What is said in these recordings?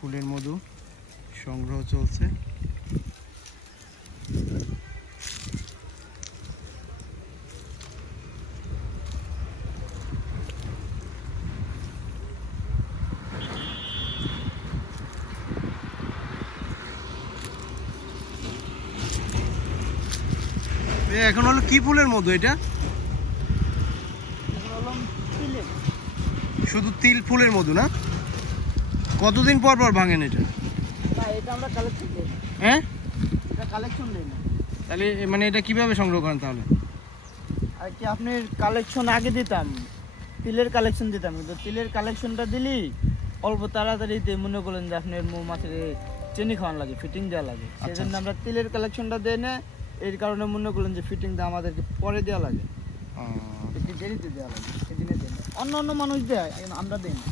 ফুলের মধু সংগ্রহ চলছে। এখন হলো কি ফুলের মধু এটা? শুধু তিল ফুলের মধু না? কতদিন পর পর ভাঙেন এটা? এটা আমরা কালেকশন দেই। হ্যাঁ, এটা কালেকশন দেই না। তাহলে মানে এটা কিভাবে সংগ্রহ করেন তাহলে? আর কি আপনি কালেকশন আগে দিতাম, তিলের কালেকশন দিতাম, কিন্তু তিলের কালেকশনটা দিলি অল্প তাড়াতাড়িতে মনে করলেন যে আপনার মৌমাছির চিনি খাওয়ান লাগে, ফিটিং দেওয়া লাগে, সেই জন্য আমরা তিলের কালেকশনটা দেই না। এর কারণে মনে করলেন যে ফিটিংটা আমাদেরকে পরে দেওয়া লাগে, একটু দেরিতে দেওয়া লাগে, সেদিনে দেয় না। অন্য অন্য মানুষ দেয়, আমরা দেই না।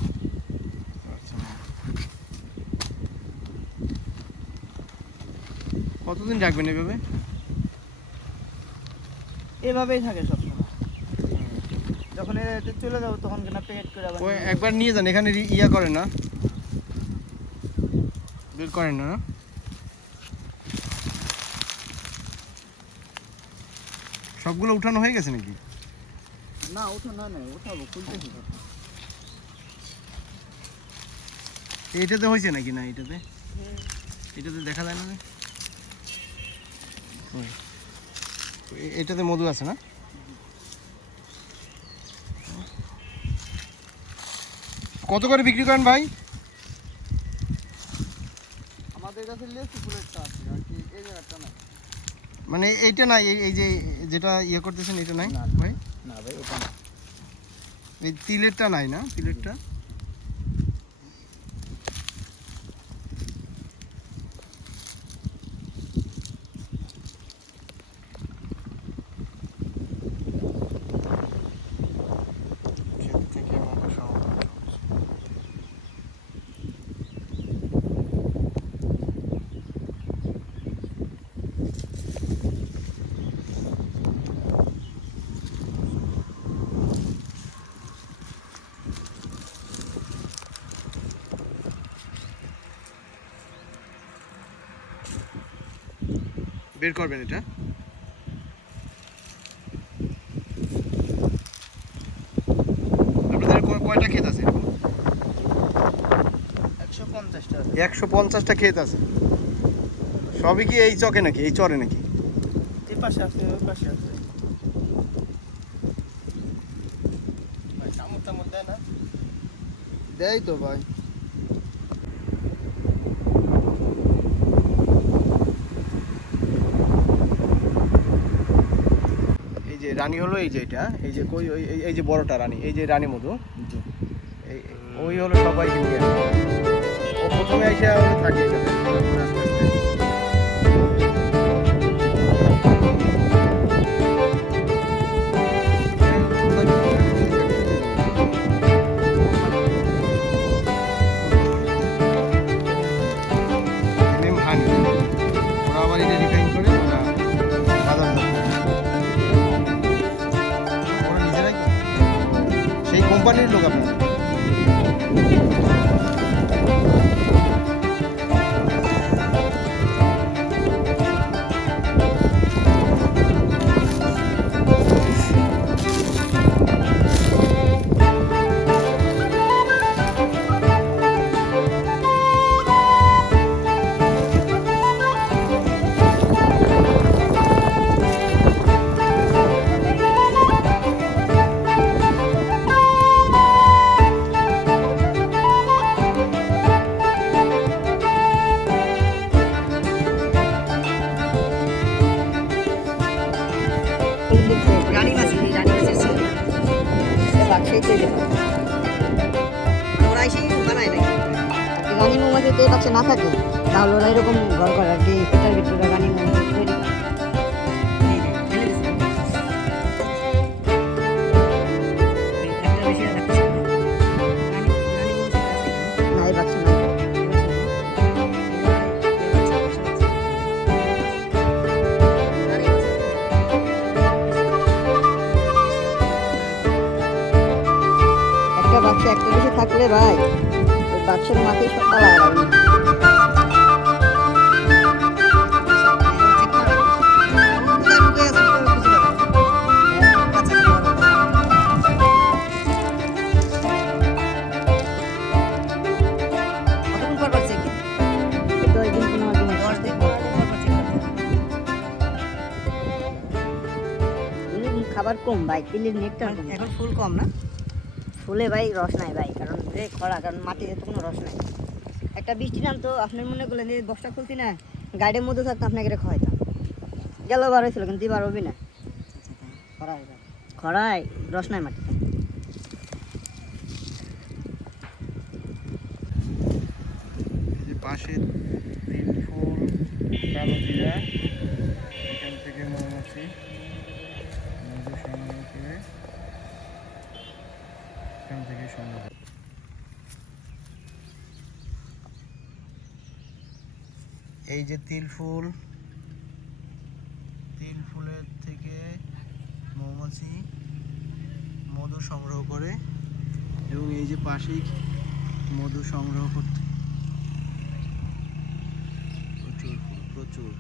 কতদিন রাখবেন এভাবে? এভাবেই থাকে সবসময়। যখন এটা চলে যাবো তখন কিনা প্যাকেট করে আবার একবার নিয়ে যান, এখানে ইয়া করেন না, বের করেন না? সবগুলো উঠানো হয়ে গেছে নাকি? না, উঠানো হয় না, উঠাবো, খুলতেছি। এইটাতে হয়েছে নাকি? না, এটাতে এটাতে দেখা যায় না। এটাতে মধু আছে না? কত করে বিক্রি করেন ভাই? আমাদের কাছে লেসু ফুলেরটা আছে, আর কি এই জায়গাটা না। মানে এইটা নাই, এই যে যেটা ইয়ে করতেছেন এটা নাই ভাই? না ভাই, এটা না। এই তিলেরটা নাই না? তিলেরটা বের করবেন এটা। আপনাদের কয়টা ক্ষেত আছে? 150টা। 150টা ক্ষেত আছে। সবই কি এই চকে নাকি, এই চরে নাকি? এই পাশে আছে, ওই পাশে আছে। ভাই কামড় টামড় দেয় না? দেয় তো ভাই। এই যে রানী হলো, এই যে এটা, এই যে কই, এই যে বড়টা রানী, এই যে রানী মধু, ওই হলো সবাই নিয়ে আসে। ও প্রথমে এসে থাকে এটাতে, তারপরে আস্তে আস্তে কোম্পানির লোক আপনার। রানী মৌমাছি যদি বাক্সে না থাকে তাহলে ওরা এরকম ঘর করে আর কি, এটার ভিতরে রানী মৌমাছি তৈরি করে। না, এই বাক্সে না। একটা বাক্সে একটা বেশি থাকলে ভাই ওই বাক্সের মাথায় সব তালা কম ভাই, তিলের নেকটার কম। এখন ফুল কম না? ফুলে ভাই রস নাই ভাই, কারণ যে খরা, কারণ মাটিতে তো কোনো রস নাই। একটা বৃষ্টি নামতো, আপনার মনে করলেন যে বস্তা খুলতি না, গাড়ির মধ্যে থাকতো, আপনাকে এটা খাওয়াইতাম। গেল বার হয়েছিল, কিন্তু এবার হবি না, খরায় রস নাই মাটিতে। এই যে পাশে তিল ফুল, কালো জিরা, এখান থেকে মৌমাছি মধু সংগ্রহ করে এখান থেকে সংগ্রহ করে। এই যে তিল ফুলের থেকে মৌমাছি মধু সংগ্রহ করে, এবং এই যে পাশেই মধু সংগ্রহ করতে প্রচুর ফুল, প্রচুর।